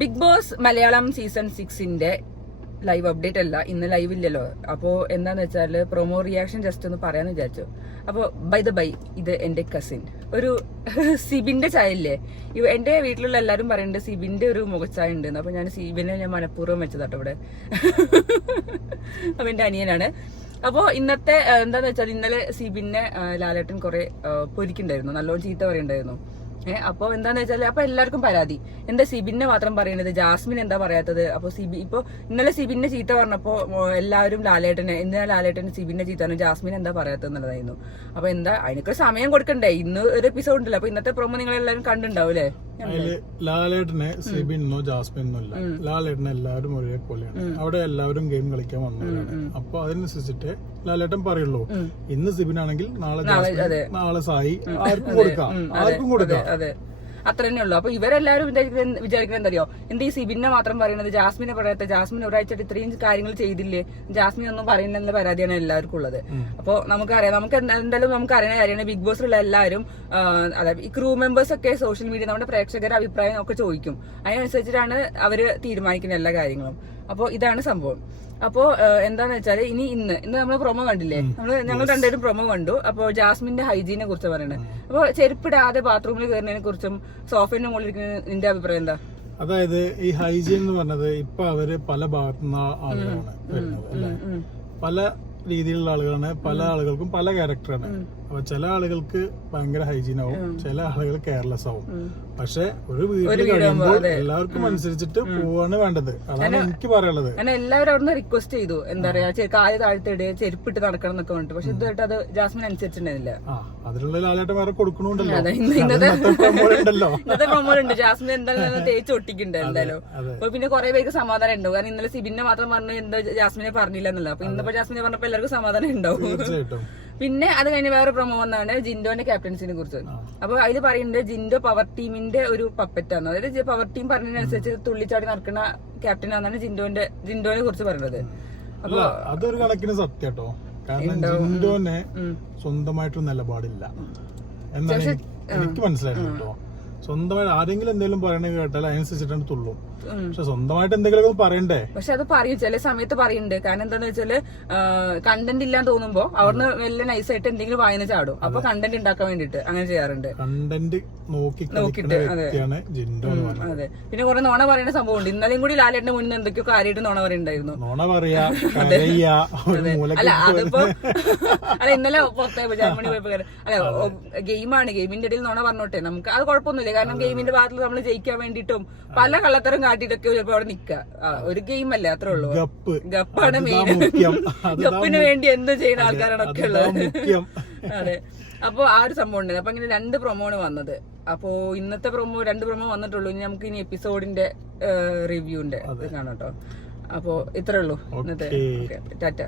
Big Boss Malayalam season 6 live update അല്ല, ഇന്ന് live ഇല്ലല്ലോ. അപ്പോ എന്താന്ന് വെച്ചാല് പ്രൊമോ റിയാക്ഷൻ ജസ്റ്റ് ഒന്ന് പറയാന്ന് വിചാരിച്ചു. അപ്പൊ ബൈ ദ ബൈ, ഇത് എന്റെ കസിൻ ഒരു സിബിന്റെ ചായ ഇല്ലേ, എന്റെ വീട്ടിലുള്ള എല്ലാരും പറയുന്നുണ്ട് സിബിന്റെ ഒരു മുഖച്ചായ ഉണ്ട്. അപ്പൊ ഞാൻ സിബിനെ മനഃപൂർവ്വം വെച്ചതാട്ടോ ഇവിടെ. അപ്പൊ എന്റെ അനിയനാണ്. അപ്പോ ഇന്നത്തെ എന്താന്ന് വെച്ചാൽ ഇന്നലെ സിബിനെ ലാലേട്ടൻ കുറെ പൊരിക്കുണ്ടായിരുന്നു, നല്ലോണം ചീത്ത പറയുണ്ടായിരുന്നു. അപ്പൊ എന്താന്ന് വെച്ചാല് അപ്പൊ എല്ലാവർക്കും പരാതി, എന്താ സിബിനെ മാത്രം പറയണത്, ജാസ്മിൻ എന്താ പറയാത്തത്. അപ്പൊ ഇപ്പൊ ഇന്നലെ സിബിനെ ചീത്ത പറഞ്ഞപ്പോ എല്ലാവരും ലാലേട്ടനെ, എന്തിനാ ലാലേട്ടന് സിബിനെ ചീത്ത പറഞ്ഞു, ജാസ്മിൻ എന്താ പറയാത്തത് എന്നുള്ളതായിരുന്നു. അപ്പൊ എന്താ അതിനൊക്കെ സമയം കൊടുക്കണ്ടേ, ഇന്ന് ഒരു എപ്പിസോഡ് ഉണ്ടല്ലോ. അപ്പൊ ഇന്നത്തെ പ്രൊമോ നിങ്ങൾ എല്ലാവരും കണ്ടിട്ടുണ്ടാവൂലേ. ലാലേട്ടനെ സിബിനോ ജാസ്മിനോ ഇല്ല, ലാലേട്ടനെ എല്ലാവരും ഒരേ പോലെയാണ്. അവിടെ എല്ലാവരും ഗെയിം കളിക്കാൻ വന്നവരാണ്. അപ്പൊ അതിനനുസരിച്ചിട്ട് ലാലേട്ടൻ പറയുള്ളൂ, ഇന്ന് സിബിനാണെങ്കിൽ നാളെ സായി, ആർക്കും കൊടുക്കാം. അതെ, അത്ര തന്നെ ഉള്ളു. അപ്പൊ ഇവരെല്ലാരും വിചാരിക്കുന്നത് എന്തറിയോ, എന്ത് ഈ സിബിനെ മാത്രം പറയുന്നത്, ജാസ്മിനെ പറയാത്ത, ജാസ്മിൻ ഒരാഴ്ചയായിട്ട് ഇത്രയും കാര്യങ്ങൾ ചെയ്തില്ലേ, ജാസ്മിൻ ഒന്നും പറയുന്ന പരാതിയാണ് എല്ലാവർക്കും ഉള്ളത്. അപ്പൊ നമുക്കറിയാം, എന്തായാലും നമുക്കറിയുന്ന കാര്യമാണ്, ബിഗ് ബോസിലുള്ള എല്ലാവരും അതായത് ഈ ക്രൂ മെമ്പേഴ്സ് ഒക്കെ സോഷ്യൽ മീഡിയ നമ്മുടെ പ്രേക്ഷകരുടെ അഭിപ്രായം ഒക്കെ ചോദിക്കും, അതിനനുസരിച്ചിട്ടാണ് അവര് തീരുമാനിക്കുന്ന എല്ലാ കാര്യങ്ങളും. അപ്പൊ ഇതാണ് സംഭവം. അപ്പോ എന്താന്ന് വെച്ചാല് ഇന്ന് നമ്മൾ പ്രൊമോ കണ്ടില്ലേ, ഞങ്ങൾ രണ്ടുപേരും പ്രൊമോ കണ്ടു. അപ്പൊ ജാസ്മിന്റെ ഹൈജീനെ കുറിച്ച് പറയണത്. അപ്പൊ ചെരുപ്പിടാതെ ബാത്റൂമിൽ കയറുന്നതിനെ കുറിച്ചും സോഫയുടെ മുകളിൽ നിന്റെ അഭിപ്രായം എന്താ? അതായത് ഈ ഹൈജീൻ എന്ന് പറഞ്ഞത് ഇപ്പൊ അവര് പല ഭാഗത്തുനിന്ന് ആളുകളാണ് വരുന്നത് അല്ലെ, പല രീതിയിലുള്ള ആളുകളാണ്, പല ആളുകൾക്കും പല ക്യാരക്ടറാണ്. അപ്പൊ ചില ആളുകൾക്ക് ഭയങ്കര ഹൈജീൻ ആവും, ചില ആളുകൾ കെയർലെസ് ആവും. പക്ഷെ ഒരു വീട്ടിൽ കഴിയുമ്പോൾ എല്ലാവർക്കും അനുസരിച്ചിട്ട് പോവാണ് വേണ്ടത്. അതാണ് എനിക്ക് പറയാനുള്ളത്. എല്ലാവരും അവിടുന്ന് റിക്വസ്റ്റ് ചെയ്തു, എന്താ പറയാ കാല് താഴ്ത്തിടെ ചെരുപ്പിട്ട് നടക്കണം എന്നൊക്കെ വേണ്ടിട്ട്. പക്ഷെ ഇതുമായിട്ട് അത് ജാസ്മിൻ അനുസരിച്ചിട്ടുണ്ടായിരുന്നില്ല. അതിനുള്ള ലാലേട്ടൻ വേറെ കൊടുക്കണുണ്ടല്ലോ. ഇന്നത്തെ പ്രൊമോളുണ്ട്, ജാസ്മിൻ എന്തായാലും തേച്ച് ഒട്ടിക്കുന്നുണ്ട് എന്തായാലും. അപ്പൊ പിന്നെ കുറെ പേർക്ക് സമാധാനം ഉണ്ടാവും, കാരണം ഇന്നലെ സിബിനെ മാത്രം പറഞ്ഞു എന്താ ജാസ്മിനെ പറഞ്ഞില്ല എന്നല്ല. അപ്പൊ ഇന്നിപ്പോ ജാസ്മിനെ പറഞ്ഞപ്പോ എല്ലാവർക്കും സമാധാനം ഉണ്ടാവും. തീർച്ചയായിട്ടും. പിന്നെ അത് കഴിഞ്ഞ് വേറെ പ്രൊമോ വന്നാണ് ജിൻഡോന്റെ ക്യാപ്റ്റൻസിനെ കുറിച്ച്. അപ്പൊ അതിൽ പറയുന്നത് ജിൻഡോ പവർ ടീമിന്റെ ഒരു പപ്പറ്റാണ്, അതായത് പവർ ടീം പറഞ്ഞതിനനുസരിച്ച് തുള്ളിച്ചാടി നടക്കുന്ന ക്യാപ്റ്റൻ ആണെന്നാണ് ജിൻഡോനെ കുറിച്ച് പറയുന്നത്. അപ്പൊ അതൊരു കണക്കിന് സത്യാട്ടോ, കാരണം ജിൻഡോനെ സ്വന്തമായിട്ടൊരു നിലപാടില്ല എന്നാണ് എനിക്ക് മനസ്സിലായിരുന്നു കേട്ടോ. സ്വന്തമായിട്ട് ആരെങ്കിലും എന്തെങ്കിലും പറയണ കേട്ടാൽ അതിനനുസരിച്ചിട്ടാണ് തുള്ളും. പക്ഷെ സ്വന്തമായിട്ട് എന്തെങ്കിലും പറയണ്ടേ. പക്ഷെ അത് പറയും, ചില സമയത്ത് പറയുന്നുണ്ട്. കാരണം എന്താന്ന് വെച്ചാല് കണ്ടന്റ് ഇല്ലാന്ന് തോന്നുമ്പോ അവിടുന്ന് വലിയ നൈസായിട്ട് എന്തെങ്കിലും വായന ചാടും. അപ്പൊ കണ്ടന്റ് ഉണ്ടാക്കാൻ വേണ്ടിട്ട് അങ്ങനെ ചെയ്യാറുണ്ട്. കണ്ടന്റ് നോക്കിട്ട് അതെ. പിന്നെ കുറെ നോണ പറയുന്ന സംഭവം ഉണ്ട്. ഇന്നലെയും കൂടി ലാലേട്ടന്റെ മുന്നിൽ എന്തൊക്കെയോ കാര്യമായിട്ട് നോണ പറയുന്നുണ്ടായിരുന്നു. അല്ല അതിപ്പോ അല്ല ഇന്നലെ പുറത്തേ ജർമ്മനി പോയപ്പോ അല്ല ഗെയിമാണ്, ഗെയിമിന്റെ ഇടയിൽ നോണ പറഞ്ഞോട്ടെ, നമുക്ക് അത് കുഴപ്പമൊന്നുമില്ല. കാരണം ഗെയിമിന്റെ ഭാഗത്ത് നമ്മൾ ജയിക്കാൻ വേണ്ടിയിട്ടും പല കള്ളത്തരം കാട്ടിട്ടൊക്കെ ചിലപ്പോ അവിടെ നിക്ക. ഒരു ഗെയിം അല്ലേ, അത്രേ ഉള്ളൂ. ഗപ്പാണ് മെയിൻ. ഗപ്പിന് വേണ്ടി എന്ത് ചെയ്യുന്ന ആൾക്കാരാണ് ഒക്കെ ഉള്ളത്. അതെ. അപ്പൊ ആ ഒരു സംഭവം ഉണ്ട്. അപ്പൊ ഇങ്ങനെ 2 പ്രൊമോണ് വന്നത്. അപ്പോ ഇന്നത്തെ 2 പ്രൊമോ വന്നിട്ടുള്ളൂ. ഇനി നമുക്ക് ഇനി എപ്പിസോഡിന്റെ റിവ്യൂന്റെ കാണാം കേട്ടോ. അപ്പൊ ഇത്രേ ഉള്ളൂ ഇന്നത്തെ. ടാറ്റ.